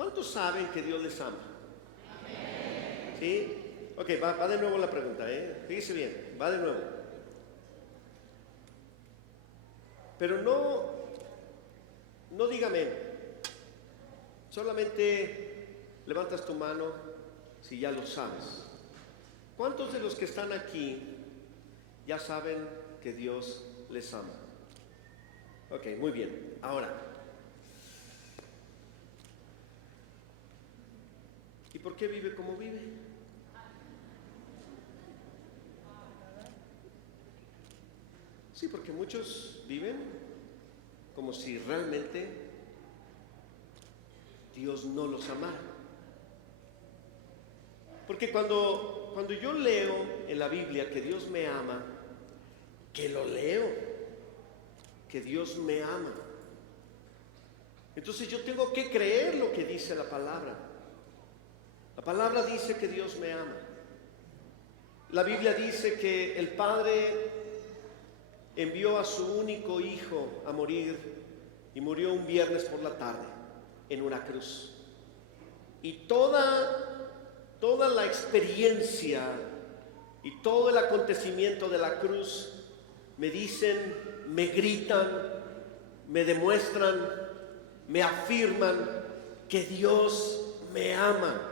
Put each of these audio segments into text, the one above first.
¿Cuántos saben que Dios les ama? ¿Sí? Ok, va de nuevo la pregunta, fíjese bien, va de nuevo. Pero no dígame, solamente levantas tu mano si ya lo sabes. ¿Cuántos de los que están aquí ya saben que Dios les ama? Ok, muy bien. Ahora, ¿y por qué vive como vive? Sí, porque muchos viven como si realmente Dios no los amara. Porque cuando yo leo en la Biblia que Dios me ama, que lo leo, que Dios me ama, entonces yo tengo que creer lo que dice la palabra. La palabra dice que Dios me ama. La Biblia dice que el Padre envió a su único hijo a morir y murió un viernes por la tarde en una cruz. Y toda la experiencia y todo el acontecimiento de la cruz me dicen, me gritan, me demuestran, me afirman que Dios me ama.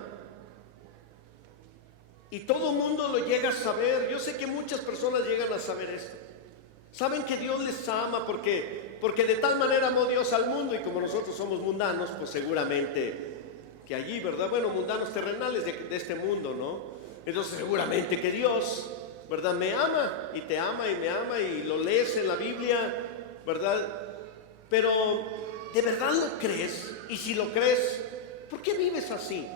Y todo mundo lo llega a saber. Yo sé que muchas personas llegan a saber esto. Saben que Dios les ama porque de tal manera amó Dios al mundo, y como nosotros somos mundanos, pues seguramente que allí, ¿verdad? Bueno, mundanos terrenales de este mundo, ¿no? Entonces seguramente que Dios, ¿verdad? Me ama y te ama y me ama, y lo lees en la Biblia, ¿verdad? Pero ¿de verdad lo crees? Y si lo crees, ¿por qué vives así?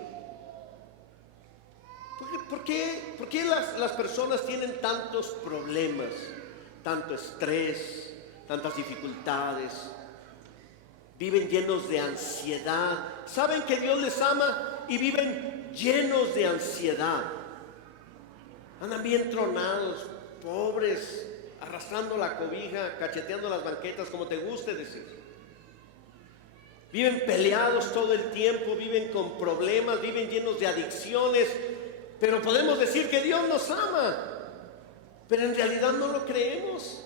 ¿Por qué las personas tienen tantos problemas, tanto estrés, tantas dificultades? Viven llenos de ansiedad. Saben que Dios les ama y viven llenos de ansiedad. Andan bien tronados, pobres, arrastrando la cobija, cacheteando las banquetas, como te guste decir. Viven peleados todo el tiempo, viven con problemas, viven llenos de adicciones. Pero podemos decir que Dios nos ama, pero en realidad no lo creemos.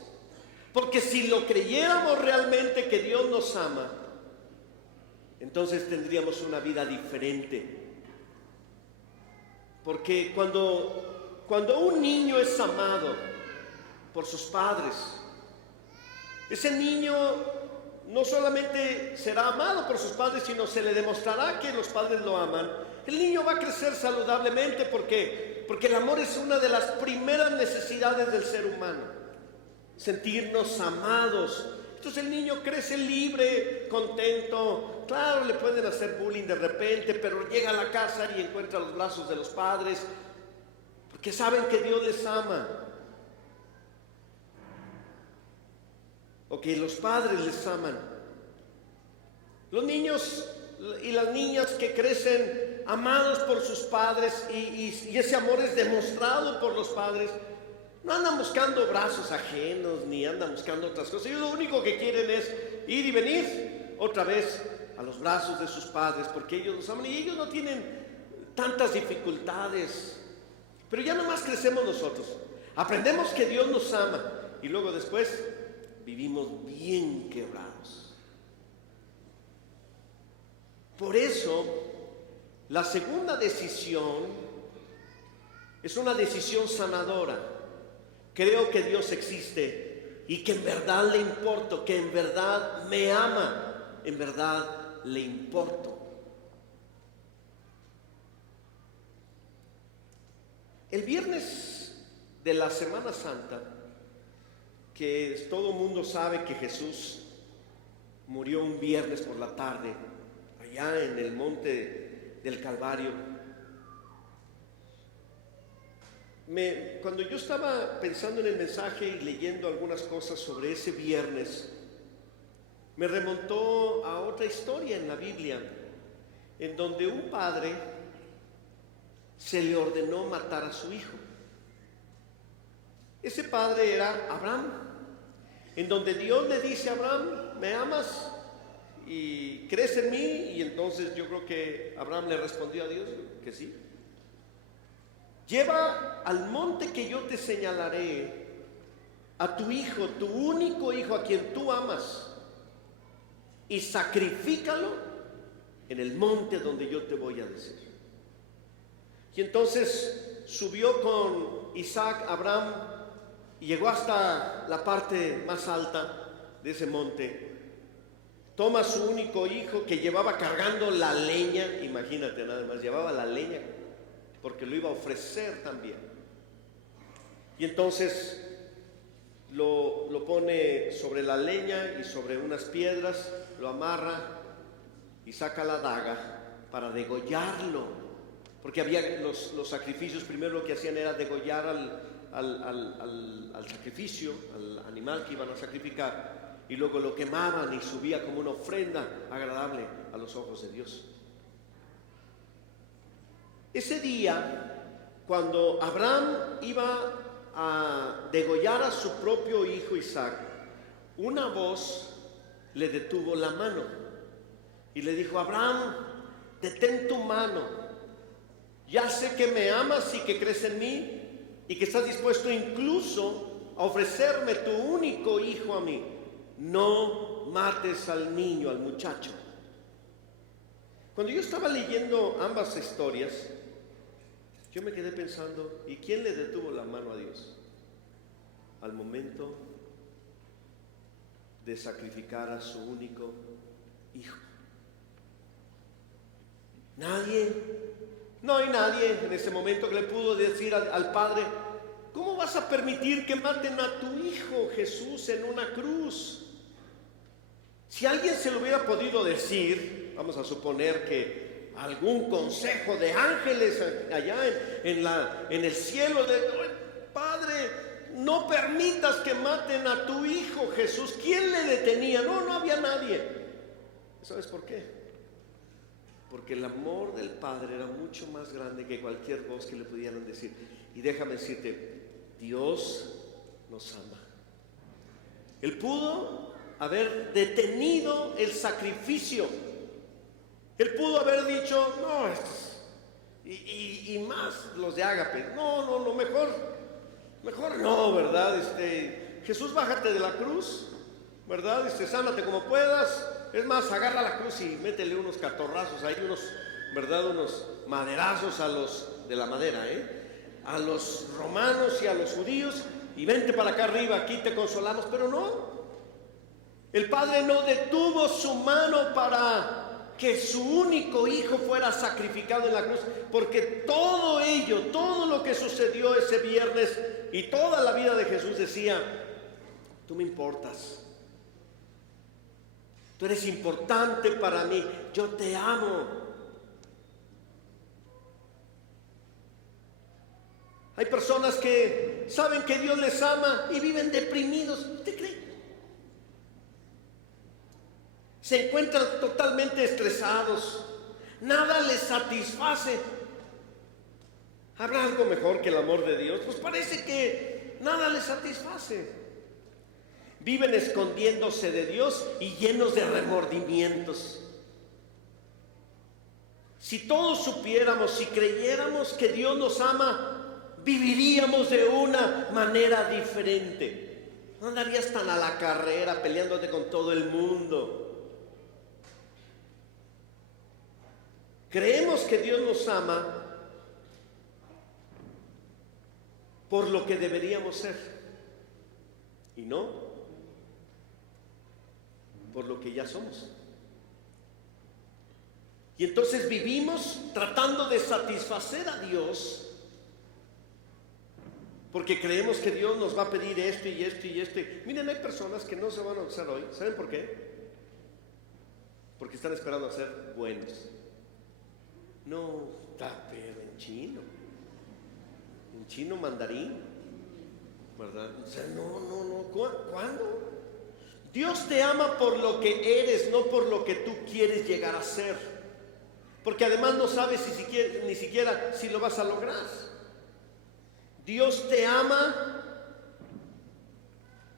Porque si lo creyéramos realmente que Dios nos ama, entonces tendríamos una vida diferente. Porque cuando un niño es amado por sus padres, ese niño no solamente será amado por sus padres, sino se le demostrará que los padres lo aman. El niño va a crecer saludablemente porque el amor es una de las primeras necesidades del ser humano. Sentirnos amados. Entonces el niño crece libre, contento. Claro, le pueden hacer bullying de repente, pero llega a la casa y encuentra los brazos de los padres, porque saben que Dios les ama, o que los padres les aman. Los niños y las niñas que crecen amados por sus padres y ese amor es demostrado por los padres, no andan buscando brazos ajenos ni andan buscando otras cosas. Ellos lo único que quieren es ir y venir otra vez a los brazos de sus padres, porque ellos los aman y ellos no tienen tantas dificultades. Pero ya nomás crecemos nosotros, aprendemos que Dios nos ama y luego después vivimos bien quebrados. Por eso, la segunda decisión es una decisión sanadora. Creo que Dios existe y que en verdad le importo, que en verdad me ama, en verdad le importo. El viernes de la Semana Santa, que todo el mundo sabe que Jesús murió un viernes por la tarde, allá en el monte del Calvario. Cuando yo estaba pensando en el mensaje y leyendo algunas cosas sobre ese viernes, me remontó a otra historia en la Biblia, en donde un padre se le ordenó matar a su hijo. Ese padre era Abraham, en donde Dios le dice a Abraham, ¿me amas? ¿y crees en mí? Y entonces yo creo que Abraham le respondió a Dios que sí. Lleva al monte que yo te señalaré a tu hijo, tu único hijo, a quien tú amas, y sacrifícalo en el monte donde yo te voy a decir. Y entonces subió con Isaac Abraham y llegó hasta la parte más alta de ese monte. Toma a su único hijo que llevaba cargando la leña, imagínate nada más, llevaba la leña porque lo iba a ofrecer también. Y entonces lo pone sobre la leña y sobre unas piedras, lo amarra y saca la daga para degollarlo, porque había los sacrificios, primero lo que hacían era degollar al sacrificio, al animal que iban a sacrificar, y luego lo quemaban y subía como una ofrenda agradable a los ojos de Dios. Ese día, cuando Abraham iba a degollar a su propio hijo Isaac, una voz le detuvo la mano y le dijo: Abraham, detén tu mano, ya sé que me amas y que crees en mí y que estás dispuesto incluso a ofrecerme tu único hijo a mí. No mates al niño, al muchacho. Cuando yo estaba leyendo ambas historias, yo me quedé pensando, ¿y quién le detuvo la mano a Dios al momento de sacrificar a su único hijo? Nadie. No hay nadie en ese momento que le pudo decir al Padre: ¿cómo vas a permitir que maten a tu hijo Jesús en una cruz? Si alguien se lo hubiera podido decir, vamos a suponer que algún consejo de ángeles allá en el cielo, Padre, no permitas que maten a tu hijo Jesús. ¿Quién le detenía? No había nadie. ¿Sabes por qué? Porque el amor del Padre era mucho más grande que cualquier voz que le pudieran decir. Y déjame decirte, Dios nos ama. Él pudo haber detenido el sacrificio. Él pudo haber dicho: no, y más los de Ágape, no, mejor no, ¿verdad? Jesús, bájate de la cruz, ¿verdad? Sánate como puedas. Es más, agarra la cruz y métele unos catorrazos ahí, ¿verdad? Unos maderazos a los de la madera, a los romanos y a los judíos, y vente para acá arriba, aquí te consolamos. Pero no, el Padre no detuvo su mano para que su único hijo fuera sacrificado en la cruz, porque todo ello, todo lo que sucedió ese viernes y toda la vida de Jesús decía: tú me importas, tú eres importante para mí, yo te amo. Hay personas que saben que Dios les ama y viven deprimidos. ¿Usted cree? Se encuentran totalmente estresados, nada les satisface. ¿Habrá algo mejor que el amor de Dios? Pues parece que nada les satisface. Viven escondiéndose de Dios y llenos de remordimientos. Si todos supiéramos, si creyéramos que Dios nos ama, viviríamos de una manera diferente. No andarías tan a la carrera peleándote con todo el mundo. Creemos que Dios nos ama por lo que deberíamos ser y no por lo que ya somos. Y entonces vivimos tratando de satisfacer a Dios porque creemos que Dios nos va a pedir esto y esto y esto. Miren, hay personas que no se van a bautizar hoy. ¿Saben por qué? Porque están esperando a ser buenos. No, pero en chino mandarín, ¿verdad? O sea, no, ¿cuándo? Dios te ama por lo que eres, no por lo que tú quieres llegar a ser, porque además no sabes ni siquiera si lo vas a lograr. Dios te ama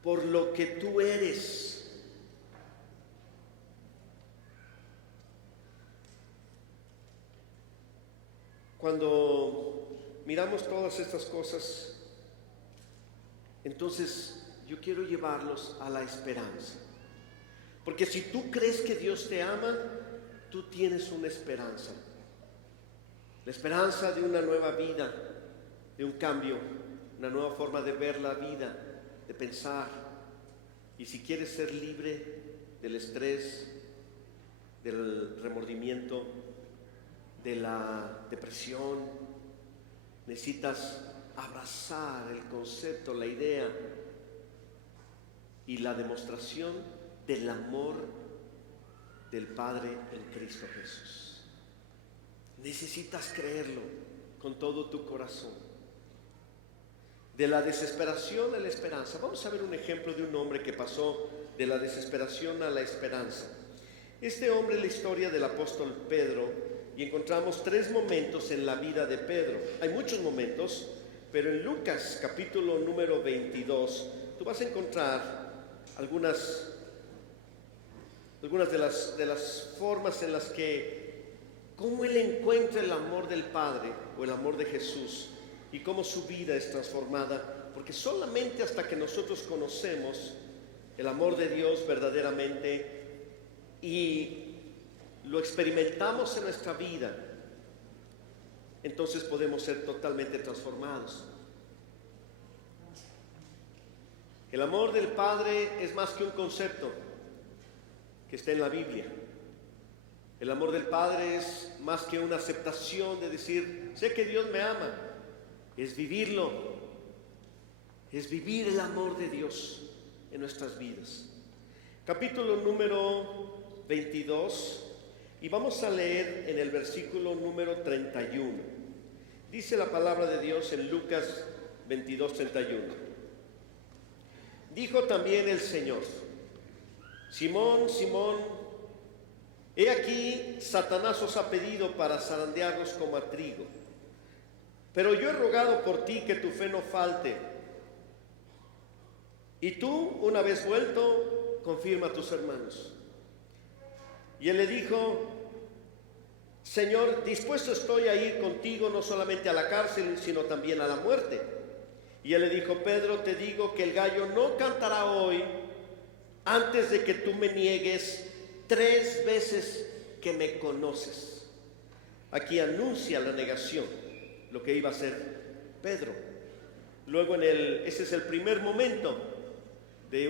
por lo que tú eres. Cuando miramos todas estas cosas, entonces yo quiero llevarlos a la esperanza. Porque si tú crees que Dios te ama, tú tienes una esperanza. La esperanza de una nueva vida, de un cambio, una nueva forma de ver la vida, de pensar. Y si quieres ser libre del estrés, del remordimiento, de la depresión, necesitas abrazar el concepto, la idea y la demostración del amor del Padre en Cristo Jesús. Necesitas creerlo con todo tu corazón. De la desesperación a la esperanza. Vamos a ver un ejemplo de un hombre que pasó de la desesperación a la esperanza. Este hombre es la historia del apóstol Pedro, y encontramos 3 momentos en la vida de Pedro. Hay muchos momentos, pero en Lucas capítulo número 22 tú vas a encontrar algunas de las formas en las que cómo él encuentra el amor del Padre o el amor de Jesús y cómo su vida es transformada, porque solamente hasta que nosotros conocemos el amor de Dios verdaderamente y lo experimentamos en nuestra vida, entonces podemos ser totalmente transformados. El amor del Padre es más que un concepto que está en la Biblia. El amor del Padre es más que una aceptación de decir, sé que Dios me ama. Es vivirlo, es vivir el amor de Dios en nuestras vidas. Capítulo número 22, y vamos a leer en el versículo número 31. Dice la palabra de Dios en Lucas 22, 31. Dijo también el Señor: Simón, Simón, he aquí Satanás os ha pedido para zarandearos como a trigo. Pero yo he rogado por ti que tu fe no falte. Y tú, una vez vuelto, confirma a tus hermanos. Y él le dijo: Señor, dispuesto estoy a ir contigo no solamente a la cárcel, sino también a la muerte. Y él le dijo: Pedro, te digo que el gallo no cantará hoy antes de que tú me niegues 3 veces que me conoces. Aquí anuncia la negación, lo que iba a hacer Pedro. Luego ese es el primer momento de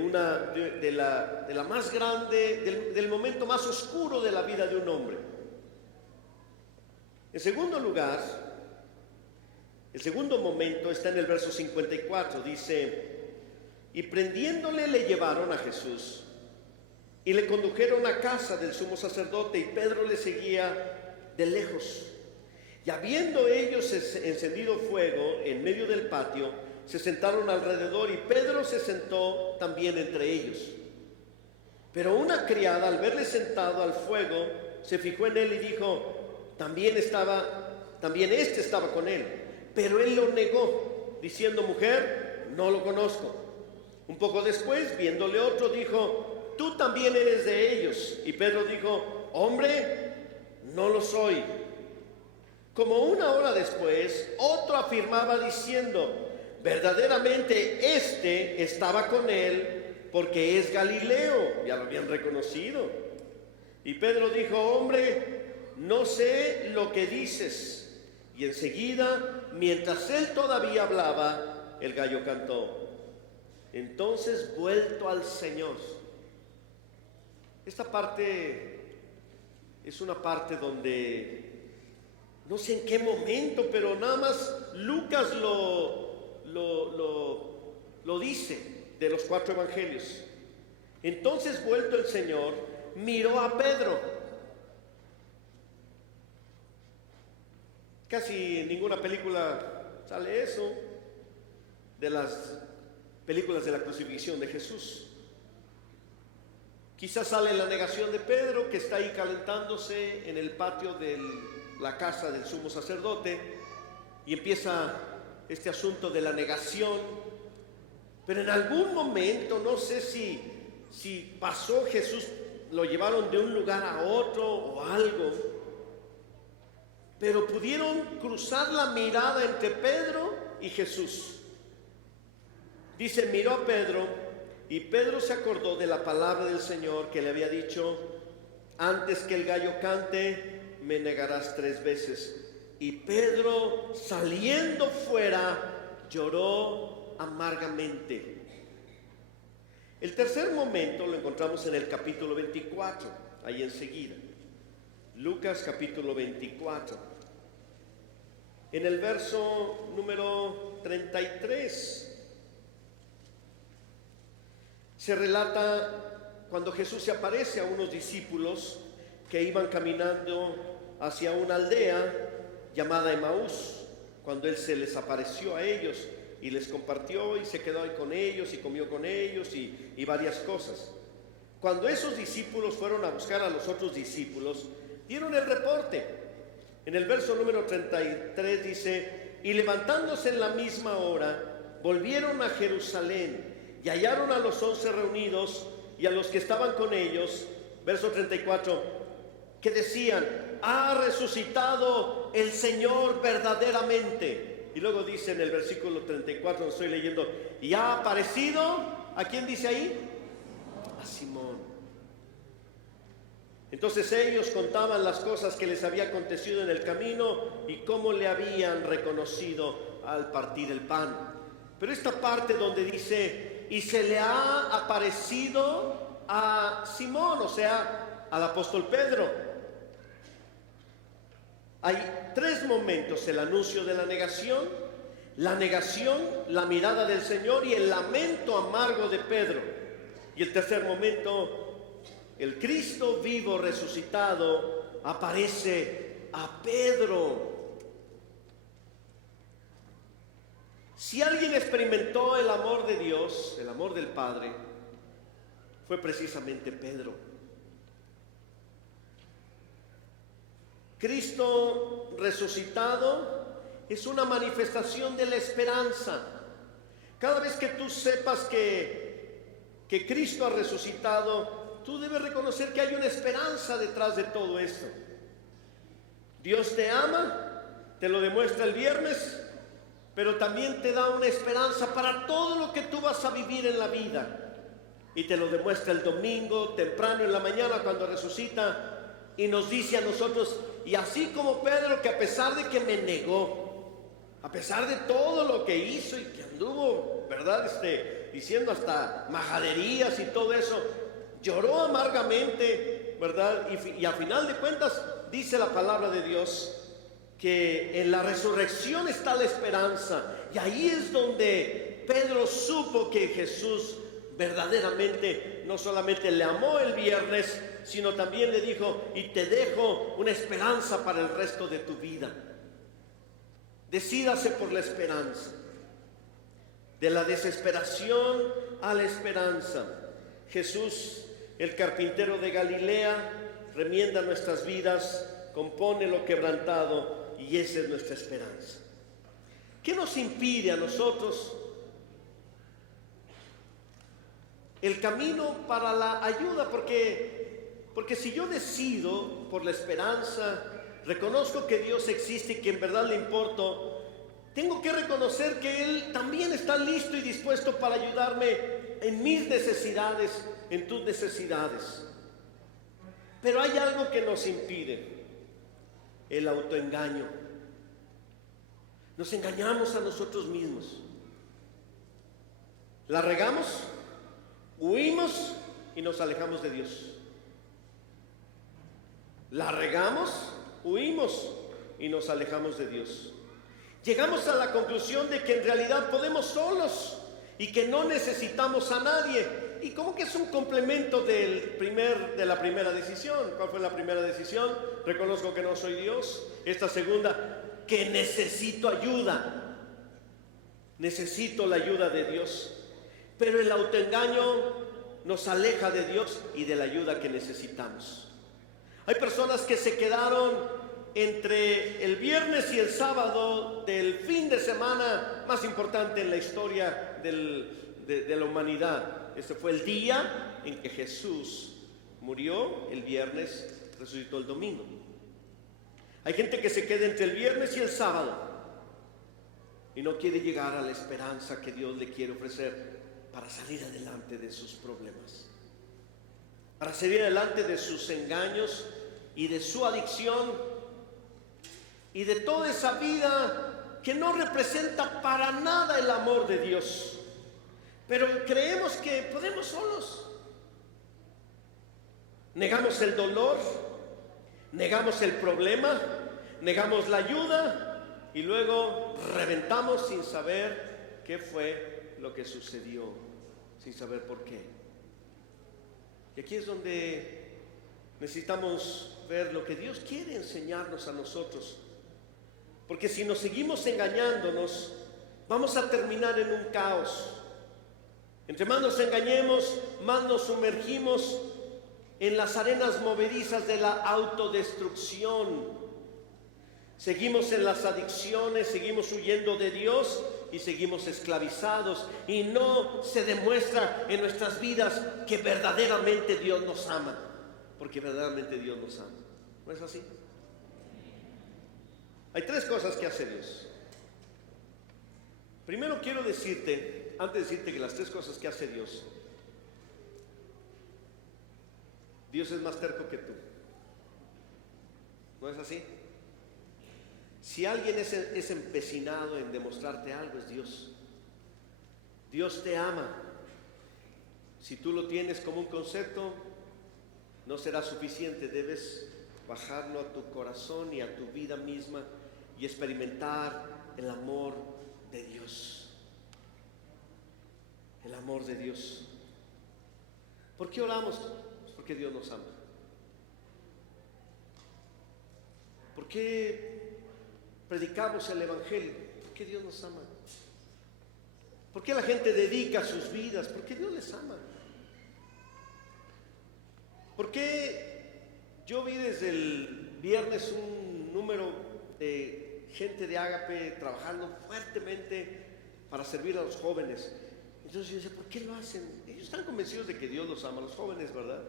la más grande, del momento más oscuro de la vida de un hombre. En segundo lugar, el segundo momento está en el verso 54, dice: y prendiéndole le llevaron a Jesús y le condujeron a casa del sumo sacerdote, y Pedro le seguía de lejos. Y habiendo ellos encendido fuego en medio del patio, se sentaron alrededor, y Pedro se sentó también entre ellos. Pero una criada, al verle sentado al fuego, se fijó en él y dijo: también este estaba con él. Pero él lo negó, diciendo: mujer, no lo conozco. Un poco después, viéndole otro, dijo: tú también eres de ellos. Y Pedro dijo: hombre, no lo soy. Como 1 hora después, otro afirmaba diciendo: verdaderamente este estaba con él, porque es Galileo. Ya lo habían reconocido. Y Pedro dijo: hombre, no sé lo que dices. Y enseguida, mientras él todavía hablaba, el gallo cantó. Entonces, vuelto al Señor. Esta parte es una parte donde no sé en qué momento, pero nada más Lucas lo dice de los 4 evangelios. Entonces, vuelto el Señor, miró a Pedro. Casi en ninguna película sale eso, de las películas de la crucifixión de Jesús. Quizás sale la negación de Pedro, que está ahí calentándose en el patio de la casa del sumo sacerdote, y empieza este asunto de la negación. Pero en algún momento, no sé si pasó Jesús, lo llevaron de un lugar a otro o algo, pero pudieron cruzar la mirada entre Pedro y Jesús. Dice, miró a Pedro y Pedro se acordó de la palabra del Señor que le había dicho, antes que el gallo cante, me negarás 3 veces. Y Pedro, saliendo fuera, lloró amargamente. El tercer momento lo encontramos en el capítulo 24, ahí enseguida. Lucas capítulo 24. En el verso número 33 se relata cuando Jesús se aparece a unos discípulos que iban caminando hacia una aldea llamada Emaús, cuando Él se les apareció a ellos y les compartió y se quedó ahí con ellos y comió con ellos y varias cosas. Cuando esos discípulos fueron a buscar a los otros discípulos, dieron el reporte. En el verso número 33 dice, y levantándose en la misma hora, volvieron a Jerusalén y hallaron a los 11 reunidos y a los que estaban con ellos, verso 34, que decían, ha resucitado el Señor verdaderamente. Y luego dice en el versículo 34, lo estoy leyendo, y ha aparecido, ¿a quién dice ahí? A Simón. Entonces ellos contaban las cosas que les había acontecido en el camino y cómo le habían reconocido al partir el pan. Pero esta parte donde dice, y se le ha aparecido a Simón, o sea, al apóstol Pedro. Hay 3 momentos: el anuncio de la negación, la mirada del Señor y el lamento amargo de Pedro. Y el tercer momento, el Cristo vivo resucitado aparece a Pedro. Si alguien experimentó el amor de Dios, el amor del Padre, fue precisamente Pedro. Cristo resucitado es una manifestación de la esperanza. Cada vez que tú sepas que Cristo ha resucitado, tú debes reconocer que hay una esperanza detrás de todo esto. Dios te ama, te lo demuestra el viernes, pero también te da una esperanza para todo lo que tú vas a vivir en la vida. Y te lo demuestra el domingo, temprano en la mañana, cuando resucita, y nos dice a nosotros, y así como Pedro, que a pesar de que me negó, a pesar de todo lo que hizo y que anduvo, ¿verdad? Diciendo hasta majaderías y todo eso, lloró amargamente, ¿verdad? Y a final de cuentas, dice la palabra de Dios, que en la resurrección está la esperanza. Y ahí es donde Pedro supo que Jesús verdaderamente no solamente le amó el viernes, sino también le dijo, y te dejo una esperanza para el resto de tu vida. Decídase por la esperanza. De la desesperación a la esperanza. Jesús, el carpintero de Galilea, remienda nuestras vidas, compone lo quebrantado, y esa es nuestra esperanza. ¿Qué nos impide a nosotros el camino para la ayuda? Porque si yo decido por la esperanza, reconozco que Dios existe y que en verdad le importo, tengo que reconocer que Él también está listo y dispuesto para ayudarme en mis necesidades, en tus necesidades. Pero hay algo que nos impide: el autoengaño. Nos engañamos a nosotros mismos. La regamos, huimos y nos alejamos de Dios. La regamos, huimos y nos alejamos de Dios. Llegamos a la conclusión de que en realidad podemos solos y que no necesitamos a nadie. Y como que es un complemento de la primera decisión. ¿Cuál fue la primera decisión? Reconozco que no soy Dios. Esta segunda, que necesito ayuda. Necesito la ayuda de Dios. Pero el autoengaño nos aleja de Dios y de la ayuda que necesitamos. Hay personas que se quedaron entre el viernes y el sábado del fin de semana más importante en la historia de la humanidad. Este fue el día en que Jesús murió, el viernes, resucitó el domingo. Hay gente que se queda entre el viernes y el sábado y no quiere llegar a la esperanza que Dios le quiere ofrecer para salir adelante de sus problemas, para salir adelante de sus engaños y de su adicción y de toda esa vida que no representa para nada el amor de Dios. Pero creemos que podemos solos. Negamos el dolor, negamos el problema, negamos la ayuda y luego reventamos sin saber qué fue lo que sucedió, sin saber por qué. Y aquí es donde necesitamos ver lo que Dios quiere enseñarnos a nosotros. Porque si nos seguimos engañándonos, vamos a terminar en un caos. Entre más nos engañemos, más nos sumergimos en las arenas movedizas de la autodestrucción. Seguimos en las adicciones, seguimos huyendo de Dios y seguimos esclavizados. Y no se demuestra en nuestras vidas que verdaderamente Dios nos ama. Porque verdaderamente Dios nos ama. ¿No es así? Hay tres cosas que hace Dios. Primero quiero decirte, antes de decirte que las tres cosas que hace Dios, Dios es más terco que tú. ¿No es así? Si alguien es empecinado en demostrarte algo, es Dios. Dios te ama. Si tú lo tienes como un concepto, no será suficiente. Debes bajarlo a tu corazón y a tu vida misma y experimentar el amor de Dios. El amor de Dios. ¿Por qué oramos? Pues porque Dios nos ama. ¿Por qué predicamos el Evangelio? Porque Dios nos ama. ¿Por qué la gente dedica sus vidas? Porque Dios les ama. ¿Por qué yo vi desde el viernes un número de gente de Ágape trabajando fuertemente para servir a los jóvenes? Entonces yo decía, ¿por qué lo hacen? Ellos están convencidos de que Dios los ama, los jóvenes, ¿verdad?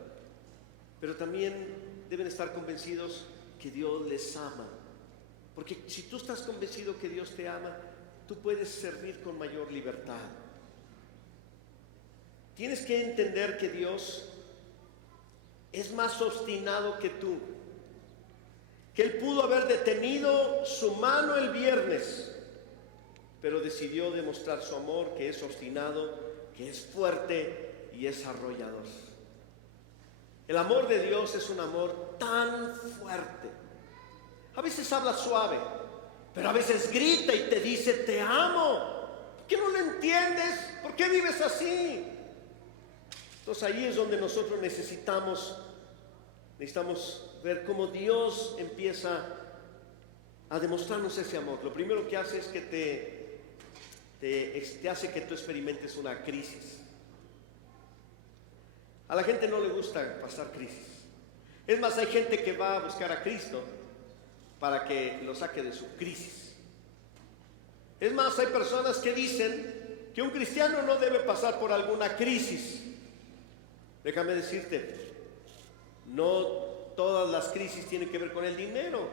Pero también deben estar convencidos que Dios les ama. Porque si tú estás convencido que Dios te ama, tú puedes servir con mayor libertad. Tienes que entender que Dios es más obstinado que tú. Que Él pudo haber detenido su mano el viernes, pero decidió demostrar su amor, que es obstinado, que es fuerte y es arrollador. El amor de Dios es un amor tan fuerte. A veces habla suave, pero a veces grita y te dice, te amo. ¿Por qué no lo entiendes? ¿Por qué vives así? Entonces ahí es donde nosotros necesitamos ver cómo Dios empieza a demostrarnos ese amor. Lo primero que hace es que te hace que tú experimentes una crisis. A la gente no le gusta pasar crisis. Es más, hay gente que va a buscar a Cristo para que lo saque de su crisis. Es más, hay personas que dicen que un cristiano no debe pasar por alguna crisis. Déjame decirte, no todas las crisis tienen que ver con el dinero.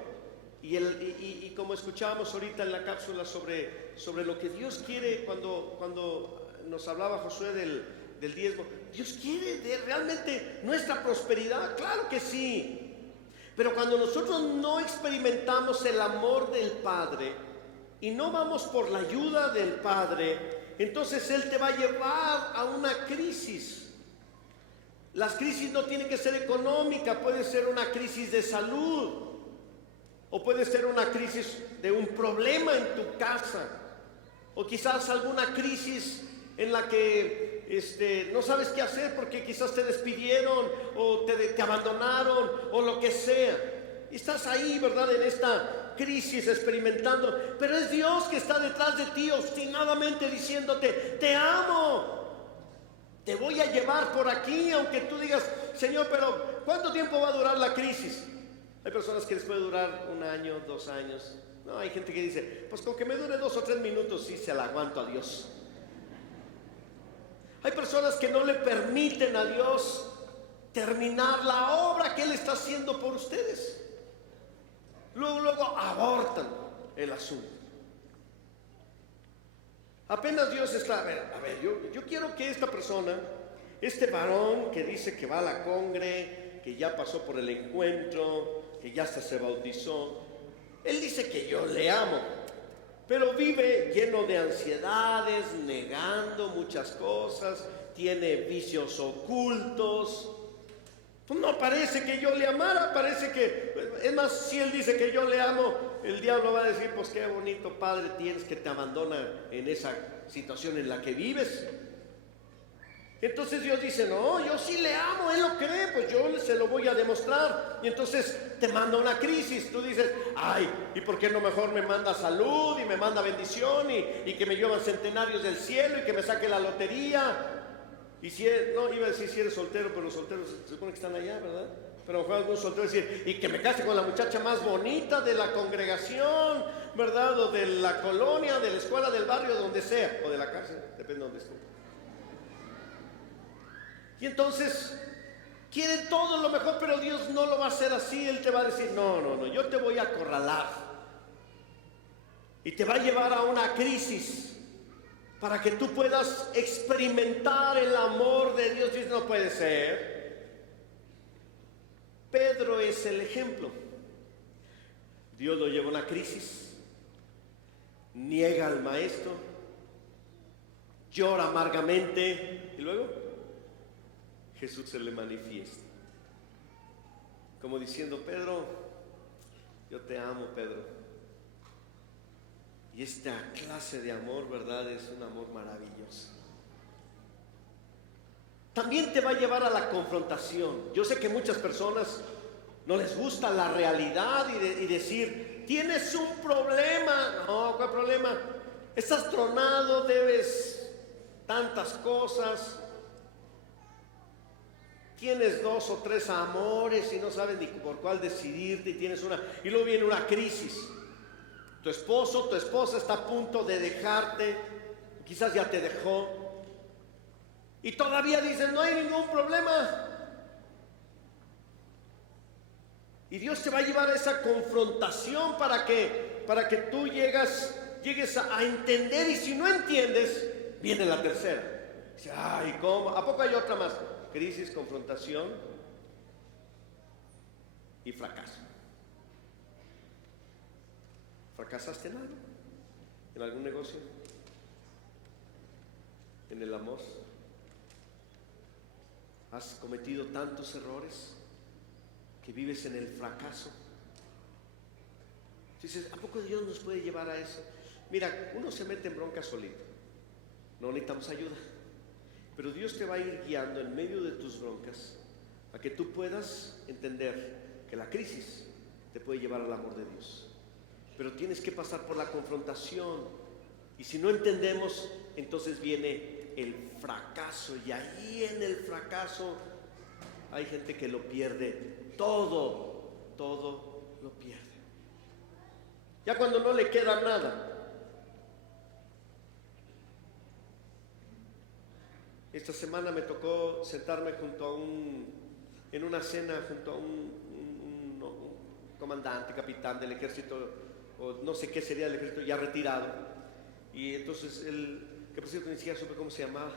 Y como escuchábamos ahorita en la cápsula sobre lo que Dios quiere cuando nos hablaba Josué del diezmo, Dios quiere realmente nuestra prosperidad, claro que sí. Pero cuando nosotros no experimentamos el amor del Padre y no vamos por la ayuda del Padre, entonces Él te va a llevar a una crisis. Las crisis no tienen que ser económicas, puede ser una crisis de salud, o puede ser una crisis de un problema en tu casa, o quizás alguna crisis en la que no sabes qué hacer porque quizás te despidieron o te abandonaron o lo que sea. Y estás ahí, ¿verdad? En esta crisis experimentando, pero es Dios que está detrás de ti obstinadamente diciéndote, te amo. Te voy a llevar por aquí, aunque tú digas, Señor, pero ¿cuánto tiempo va a durar la crisis? Hay personas que les puede durar 1 año, 2 años. No, hay gente que dice, pues con que me dure 2 o 3 minutos, sí se la aguanto a Dios. Hay personas que no le permiten a Dios terminar la obra que Él está haciendo por ustedes. Luego el asunto. Apenas Dios está, yo quiero que esta persona, este varón que dice que va a la congre, que ya pasó por el encuentro, que ya hasta se bautizó, él dice que yo le amo, pero vive lleno de ansiedades, negando muchas cosas, tiene vicios ocultos. Pues no parece que yo le amara, parece que, es más, si él dice que yo le amo, el diablo va a decir, pues qué bonito padre tienes que te abandona en esa situación en la que vives. Entonces Dios dice, no, yo sí le amo, él lo cree, pues yo se lo voy a demostrar. Y entonces te manda una crisis, tú dices, ay, ¿y por qué no mejor me manda salud y me manda bendición y que me llevan centenarios del cielo y que me saque la lotería? Y si no, iba a decir si eres soltero, pero los solteros se supone que están allá, ¿verdad? Pero a lo mejor algún soltero decir, y que me case con la muchacha más bonita de la congregación, ¿verdad? O de la colonia, de la escuela, del barrio, donde sea, o de la cárcel, depende de donde esté. Y entonces quiere todo lo mejor, pero Dios no lo va a hacer así. Él te va a decir, no, yo te voy a acorralar. Y te va a llevar a una crisis para que tú puedas experimentar el amor de Dios. Dios no puede ser. Pedro es el ejemplo. Dios lo lleva a una crisis, niega al maestro, llora amargamente y luego Jesús se le manifiesta, como diciendo, Pedro, yo te amo, Pedro. Y esta clase de amor, ¿verdad? Es un amor maravilloso. También te va a llevar a la confrontación. Yo sé que muchas personas no les gusta la realidad y decir, tienes un problema. No, ¿cuál problema? Estás tronado, debes tantas cosas. Tienes 2 o 3 amores y no sabes ni por cuál decidirte y luego viene una crisis. Tu esposo, tu esposa está a punto de dejarte, quizás ya te dejó, y todavía dices, no hay ningún problema. Y Dios te va a llevar a esa confrontación para que tú llegues a entender, y si no entiendes, viene la tercera. Dice, ay, ¿cómo? ¿A poco hay otra más? Crisis, confrontación y fracaso. ¿Fracasaste en algo? ¿En algún negocio? ¿En el amor? ¿Has cometido tantos errores que vives en el fracaso? Dices, ¿a poco Dios nos puede llevar a eso? Mira, uno se mete en bronca solito. No necesitamos ayuda. Pero Dios te va a ir guiando en medio de tus broncas a que tú puedas entender que la crisis te puede llevar al amor de Dios. Pero tienes que pasar por la confrontación. Y si no entendemos, entonces viene el fracaso. Y ahí en el fracaso hay gente que lo pierde todo lo pierde. Ya cuando no le queda nada. Esta semana me tocó sentarme en una cena junto a un comandante, capitán del ejército, o no sé qué sería el ejército, ya retirado. Y entonces que por cierto ni siquiera supe cómo se llamaba,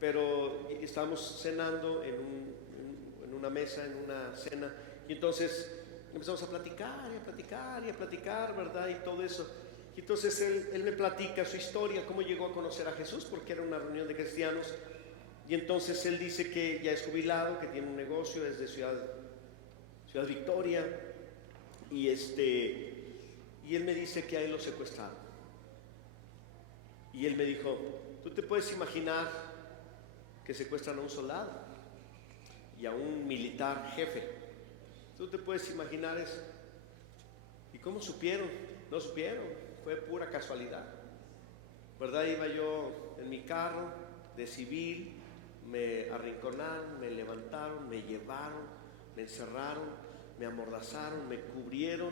pero estábamos cenando en una mesa, en una cena, y entonces empezamos a platicar, ¿verdad? Y todo eso. Y entonces él me platica su historia, cómo llegó a conocer a Jesús, porque era una reunión de cristianos. Y entonces él dice que ya es jubilado, que tiene un negocio, es de Ciudad Victoria, y él me dice que a él lo secuestraron. Y él me dijo, ¿tú te puedes imaginar que secuestran a un soldado y a un militar jefe? ¿Tú te puedes imaginar eso? ¿Y cómo supieron? No supieron, fue pura casualidad, ¿verdad? Iba yo en mi carro de civil, me arrinconaron, me levantaron, me llevaron, me encerraron, me amordazaron, me cubrieron,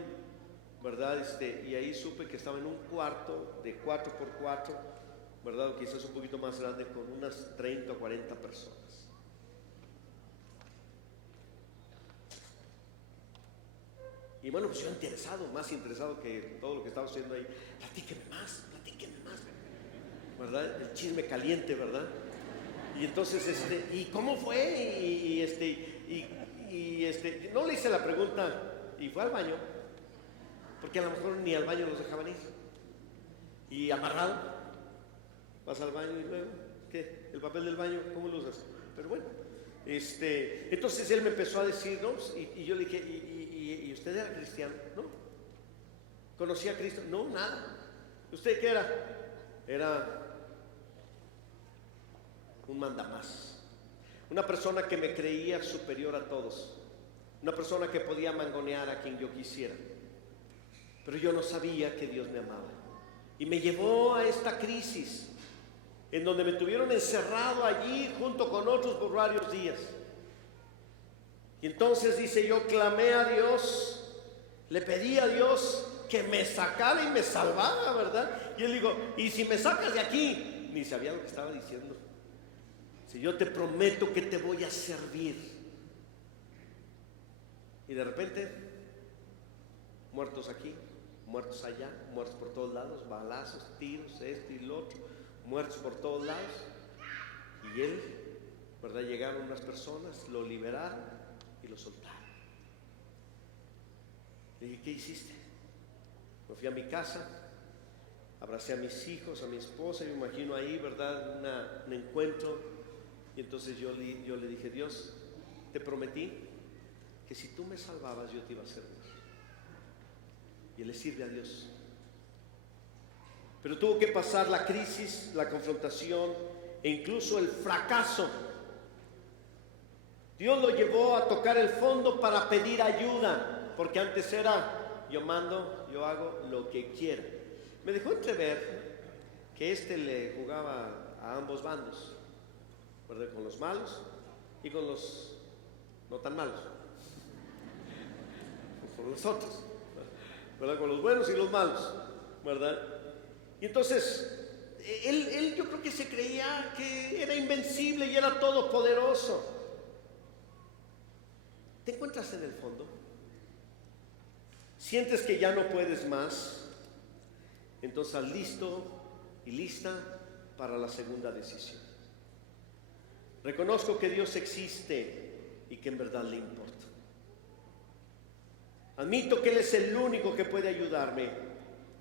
¿verdad? Y ahí supe que estaba en un cuarto de 4x4, ¿verdad? O quizás un poquito más grande, con unas 30 o 40 personas. Y bueno, pues yo interesado, más interesado que todo lo que estaba haciendo ahí. Platíqueme más, ¿verdad? El chisme caliente, ¿verdad? Y entonces, ¿y cómo fue? No le hice la pregunta, y fue al baño, porque a lo mejor ni al baño los dejaban ir. Y amarrado, vas al baño y luego, ¿qué? El papel del baño, ¿cómo lo usas? Pero bueno, entonces él me empezó a decir, ¿no? Y yo le dije, ¿y usted era cristiano? No. ¿Conocía a Cristo? No, nada. ¿Usted qué era? Era un mandamás, una persona que me creía superior a todos, una persona que podía mangonear a quien yo quisiera, pero yo no sabía que Dios me amaba y me llevó a esta crisis en donde me tuvieron encerrado allí junto con otros por varios días. Y entonces dice, yo clamé a Dios, le pedí a Dios que me sacara y me salvara, ¿verdad? Y él dijo, ¿y si me sacas de aquí? Ni sabía lo que estaba diciendo. Si yo te prometo que te voy a servir. Y de repente, muertos aquí, muertos allá, muertos por todos lados, balazos, tiros, esto y lo otro, muertos por todos lados. Y él, ¿verdad? Llegaron unas personas, lo liberaron y lo soltaron. Le dije, ¿qué hiciste? Me fui a mi casa, abracé a mis hijos, a mi esposa, yo me imagino ahí, ¿verdad? Un encuentro. Y entonces yo le dije, Dios, te prometí que si tú me salvabas yo te iba a servir. Y él le sirve a Dios. Pero tuvo que pasar la crisis, la confrontación e incluso el fracaso. Dios lo llevó a tocar el fondo para pedir ayuda, porque antes era, yo mando, yo hago lo que quiera. Me dejó entrever que le jugaba a ambos bandos, ¿verdad? Con los malos y con los no tan malos, con los otros, ¿verdad? Con los buenos y los malos, ¿verdad? Y entonces él yo creo que se creía que era invencible y era todopoderoso. ¿Te encuentras en el fondo? ¿Sientes que ya no puedes más? Entonces estás listo y lista para la segunda decisión. Reconozco que Dios existe y que en verdad le importa. Admito que Él es el único que puede ayudarme.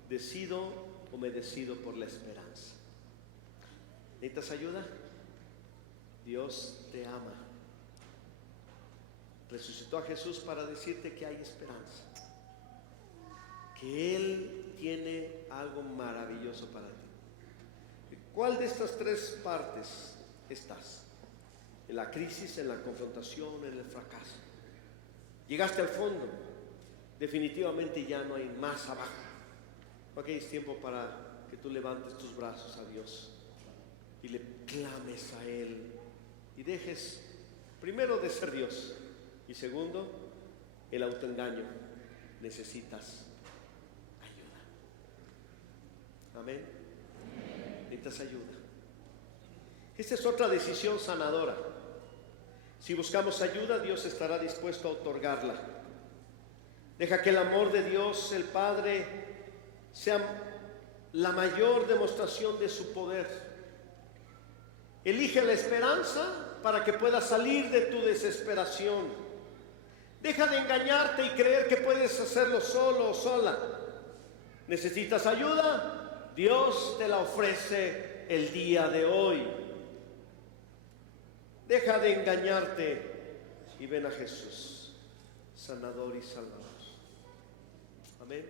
Decido o me decido por la esperanza. ¿Necesitas ayuda? Dios te ama. Resucitó a Jesús para decirte que hay esperanza, que Él tiene algo maravilloso para ti. ¿Cuál de estas tres partes estás? ¿En la crisis, en la confrontación, en el fracaso? Llegaste al fondo, definitivamente ya no hay más abajo. Ok, es tiempo para que tú levantes tus brazos a Dios y le clames a Él y dejes primero de ser Dios y segundo el autoengaño. Necesitas ayuda. Amén. Necesitas ayuda. Esta es otra decisión sanadora. Si buscamos ayuda, Dios estará dispuesto a otorgarla. Deja que el amor de Dios, el Padre, sea la mayor demostración de su poder. Elige la esperanza para que puedas salir de tu desesperación. Deja de engañarte y creer que puedes hacerlo solo o sola. ¿Necesitas ayuda? Dios te la ofrece el día de hoy. Deja de engañarte y ven a Jesús, sanador y salvador. Amén.